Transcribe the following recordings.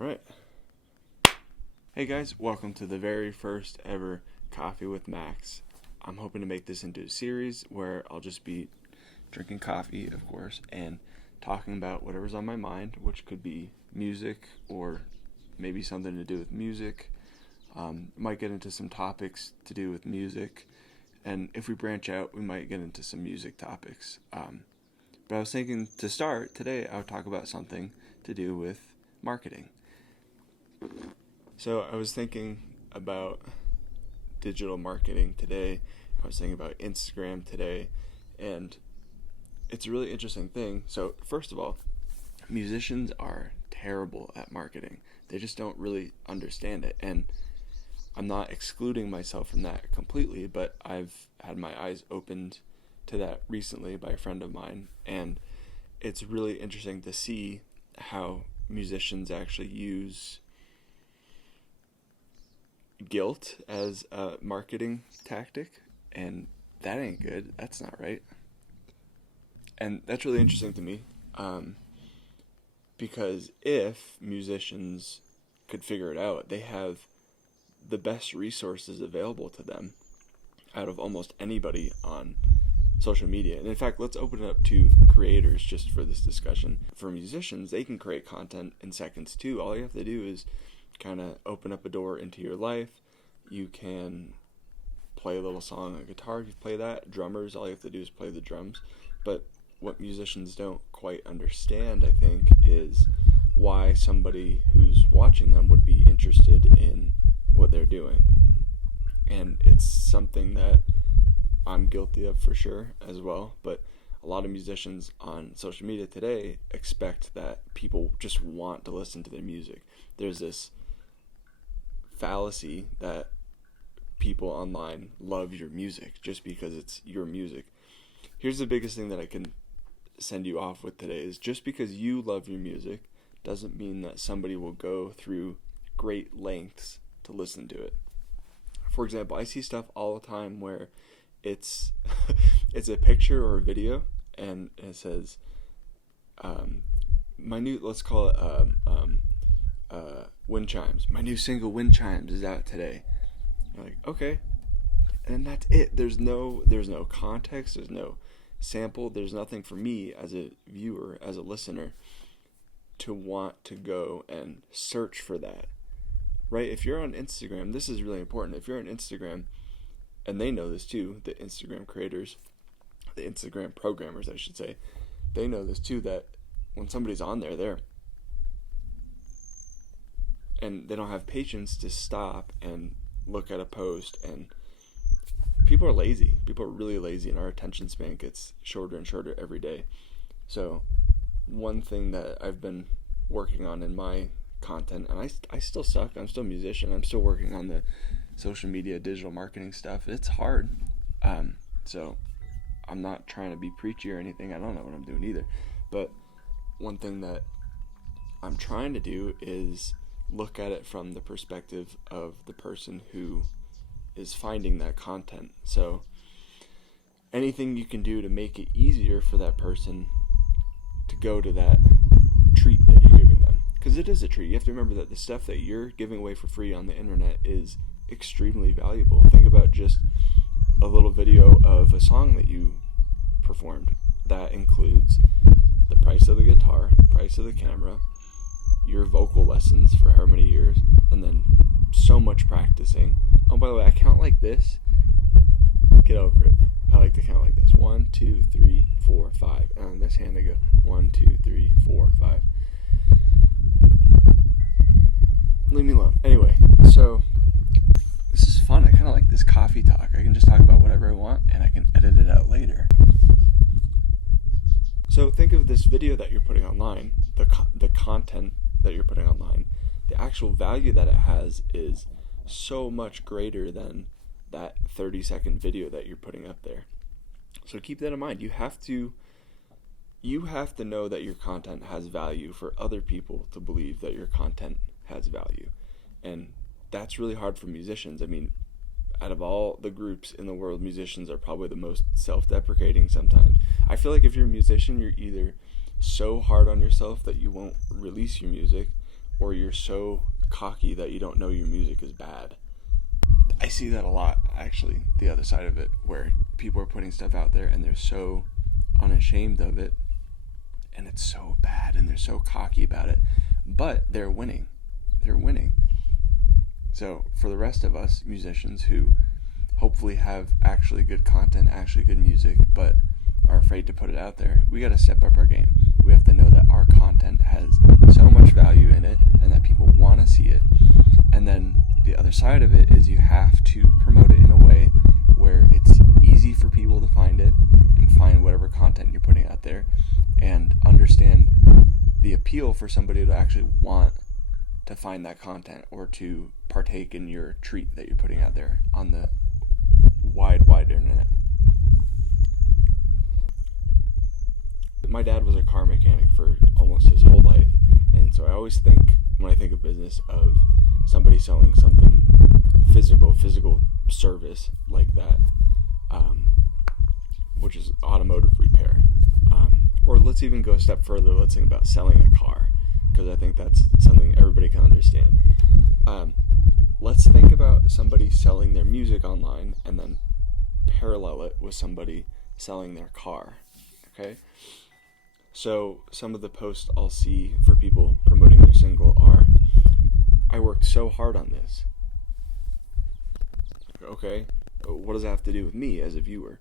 Alright. Hey guys, welcome to the very first ever Coffee with Max. I'm hoping to make this into a series where I'll just be drinking coffee, of course, and talking about whatever's on my mind, which could be music or maybe something to do with music. Might get into some topics to do with music, and if we branch out, we might get into some music topics. But I was thinking to start today, I would talk about something to do with marketing. So I was thinking about digital marketing today. I was thinking about Instagram today, and it's a really interesting thing. So first of all, musicians are terrible at marketing. They just don't really understand it, and I'm not excluding myself from that completely, but I've had my eyes opened to that recently by a friend of mine, and it's really interesting to see how musicians actually use guilt as a marketing tactic, and that ain't good. That's not right. And that's really interesting to me, because if musicians could figure it out, they have the best resources available to them out of almost anybody on social media. And in fact, let's open it up to creators just for this discussion. For musicians, they can create content in seconds too. All you have to do is kind of open up a door into your life. You can play a little song on guitar if you play that. Drummers, all you have to do is play the drums. But what musicians don't quite understand, I think, is why somebody who's watching them would be interested in what they're doing. And it's something that I'm guilty of for sure as well. But a lot of musicians on social media today expect that people just want to listen to their music. There's this fallacy that people online love your music just because it's your music. Here's the biggest thing that I can send you off with today is just because you love your music doesn't mean that somebody will go through great lengths to listen to it. For example, I see stuff all the time where it's a picture or a video and it says let's call it Wind Chimes. My new single Wind Chimes is out today. You're like, okay. And then that's it. There's no context, there's no sample, there's nothing for me as a viewer, as a listener, to want to go and search for that. Right? If you're on Instagram, this is really important. If you're on Instagram, and they know this too, the Instagram creators, the Instagram programmers, I should say, they know this too, that when somebody's on there, and they don't have patience to stop and look at a post, and people are lazy. People are really lazy, and our attention span gets shorter and shorter every day. So one thing that I've been working on in my content, and I still suck, I'm still a musician, I'm still working on the social media, digital marketing stuff. It's hard. So I'm not trying to be preachy or anything. I don't know what I'm doing either. But one thing that I'm trying to do is look at it from the perspective of the person who is finding that content. So anything you can do to make it easier for that person to go to that treat that you're giving them. Because it is a treat. You have to remember that the stuff that you're giving away for free on the internet is extremely valuable. Think about just a little video of a song that you performed. That includes the price of the guitar, price of the camera, your vocal lessons for how many years, and then so much practicing. Oh, by the way, I count like this. Get over it. I like to count like this. 1, 2, 3, 4, 5. And on this hand I go 1, 2, 3, 4, 5. Leave me alone. Anyway, so this is fun. I kind of like this coffee talk. I can just talk about whatever I want, and I can edit it out later. So think of this video that you're putting online, the content that you're putting online. The actual value that it has is so much greater than that 30-second video that you're putting up there. So keep that in mind. You have to know that your content has value for other people to believe that your content has value. And that's really hard for musicians. I mean, out of all the groups in the world, musicians are probably the most self-deprecating sometimes. I feel like if you're a musician, you're either so hard on yourself that you won't release your music, or you're so cocky that you don't know your music is bad. I see that a lot, actually, the other side of it, where people are putting stuff out there and they're so unashamed of it, and it's so bad, and they're so cocky about it, but they're winning. They're winning. So for the rest of us musicians who hopefully have actually good content, actually good music, but are afraid to put it out there, we got to step up our game. We have to know that our content has so much value in it and that people want to see it. And then the other side of it is you have to promote it in a way where it's easy for people to find it and find whatever content you're putting out there, and understand the appeal for somebody to actually want to find that content or to partake in your treat that you're putting out there on the wide internet. My dad was a car mechanic for almost his whole life, and so I always think, when I think of business, of somebody selling something physical service like that, which is automotive repair. Or let's even go a step further. Let's think about selling a car, because I think that's something everybody can understand. Let's think about somebody selling their music online and then parallel it with somebody selling their car. Okay? So some of the posts I'll see for people promoting their single are, I worked so hard on this. Okay, what does that have to do with me as a viewer?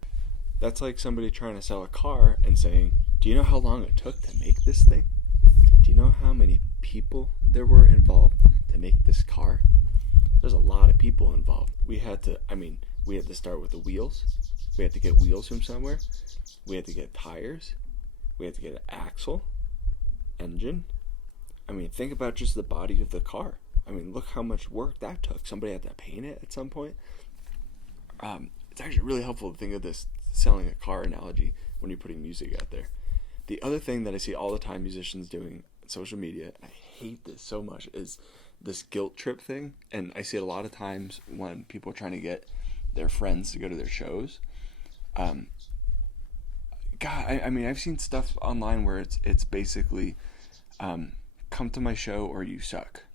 That's like somebody trying to sell a car and saying, do you know how long it took to make this thing? Do you know how many people there were involved to make this car? There's a lot of people involved. We had to start with the wheels. We had to get wheels from somewhere. We had to get tires. We had to get an axle, engine. Think about just the body of the car. Look how much work that took. Somebody had to paint it at some point. It's actually really helpful to think of this selling a car analogy when you're putting music out there. The other thing that I see all the time musicians doing on social media, and I hate this so much, is this guilt trip thing. And I see it a lot of times when people are trying to get their friends to go to their shows. I've seen stuff online where it's basically, come to my show or you suck.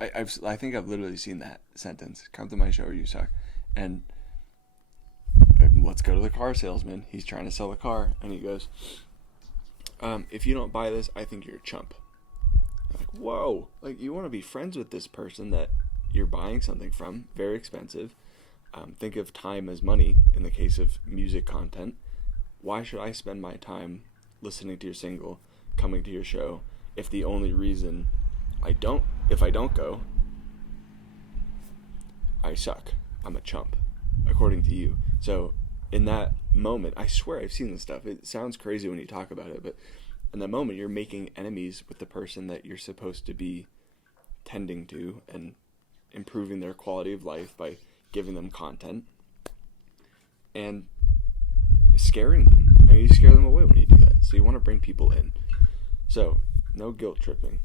I think I've literally seen that sentence, come to my show or you suck. And let's go to the car salesman. He's trying to sell a car, and he goes, if you don't buy this, I think you're a chump. I'm like, whoa, you want to be friends with this person that you're buying something from, very expensive. Think of time as money in the case of music content. Why should I spend my time listening to your single, coming to your show, if the only reason if I don't go, I suck. I'm a chump, according to you. So in that moment, I swear I've seen this stuff. It sounds crazy when you talk about it, but in that moment, you're making enemies with the person that you're supposed to be tending to and improving their quality of life by giving them content and scaring them. You scare them away when you do that. So you want to bring people in. So no guilt tripping.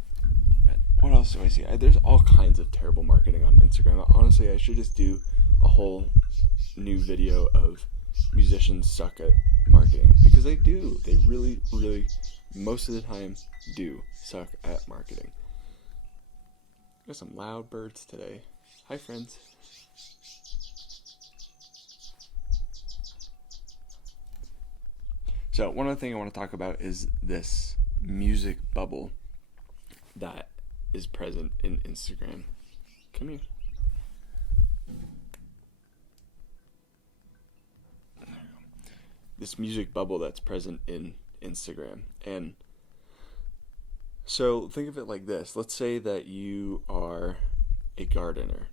And what else do I see? There's all kinds of terrible marketing on Instagram. Honestly, I should just do a whole new video of musicians suck at marketing, because they do. They really, really, most of the time, do suck at marketing. Got some loud birds today. Hi, friends. So one other thing I want to talk about is this music bubble that is present in Instagram. Come here. This music bubble that's present in Instagram. And so think of it like this. Let's say that you are a gardener.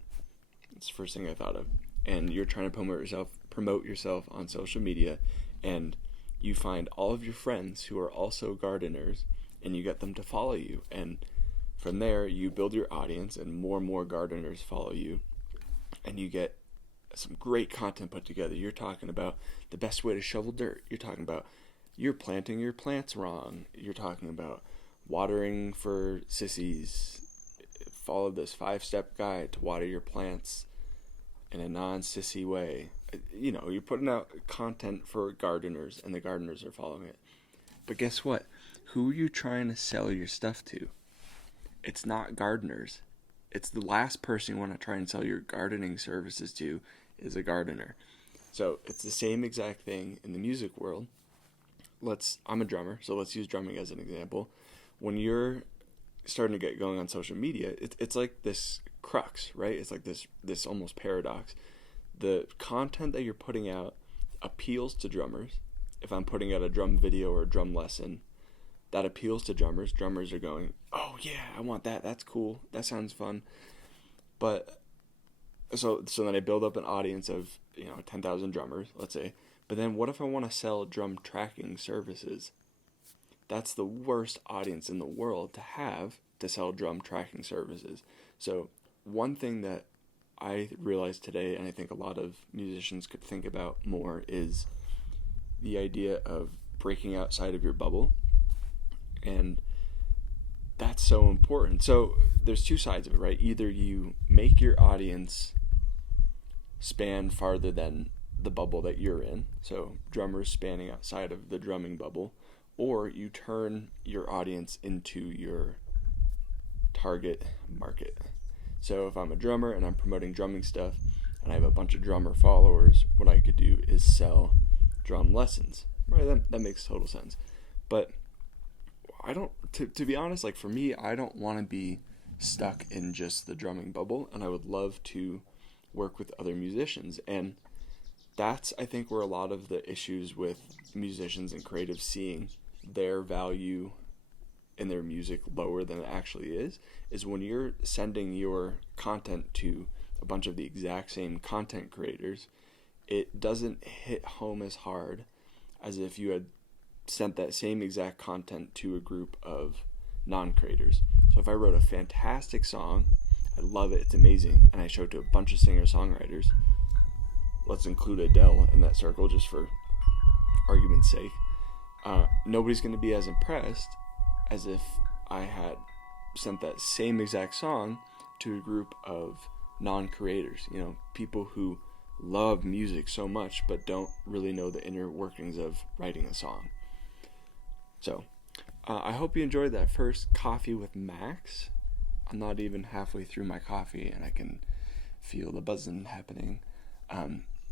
It's the first thing I thought of. And you're trying to promote yourself on social media, and you find all of your friends who are also gardeners, and you get them to follow you. And from there, you build your audience, and more gardeners follow you. And you get some great content put together. You're talking about the best way to shovel dirt. You're talking about you're planting your plants wrong. You're talking about watering for sissies. Follow this 5-step guide to water your plants in a non-sissy way. You're putting out content for gardeners, and the gardeners are following it. But guess what? Who are you trying to sell your stuff to? It's not gardeners. It's the last person you want to try and sell your gardening services to is a gardener. So it's the same exact thing in the music world. I'm a drummer, so let's use drumming as an example. When you're starting to get going on social media, it's like this crux, right? It's like this almost paradox. The content that you're putting out appeals to drummers. If I'm putting out a drum video or a drum lesson, that appeals to drummers. Drummers are going, oh yeah, I want that. That's cool. That sounds fun. But so then I build up an audience of 10,000 drummers, let's say. But then what if I want to sell drum tracking services? That's the worst audience in the world to have to sell drum tracking services. So one thing that I realized today, and I think a lot of musicians could think about more, is the idea of breaking outside of your bubble. And that's so important. So there's two sides of it, right? Either you make your audience span farther than the bubble that you're in, so drummers spanning outside of the drumming bubble, or you turn your audience into your target market. So if I'm a drummer and I'm promoting drumming stuff and I have a bunch of drummer followers, what I could do is sell drum lessons. Right? That makes total sense. But I don't, to be honest, like for me, I don't want to be stuck in just the drumming bubble, and I would love to work with other musicians. And that's, I think, where a lot of the issues with musicians and creatives seeing their value in their music lower than it actually is when you're sending your content to a bunch of the exact same content creators, it doesn't hit home as hard as if you had sent that same exact content to a group of non-creators. So if I wrote a fantastic song, I love it, it's amazing, and I show it to a bunch of singer-songwriters, let's include Adele in that circle just for argument's sake, nobody's going to be as impressed as if I had sent that same exact song to a group of non-creators, people who love music so much but don't really know the inner workings of writing a song. So I hope you enjoyed that first Coffee with Max. I'm not even halfway through my coffee and I can feel the buzzing happening.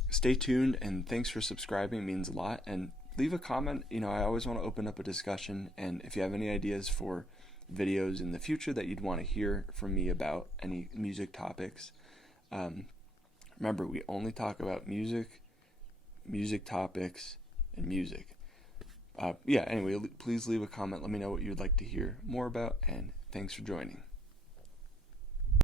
Stay tuned, and thanks for subscribing. It means a lot. And leave a comment. I always want to open up a discussion, and if you have any ideas for videos in the future that you'd want to hear from me about any music topics, remember, we only talk about music topics, and music. Anyway, please leave a comment. Let me know what you'd like to hear more about, and thanks for joining.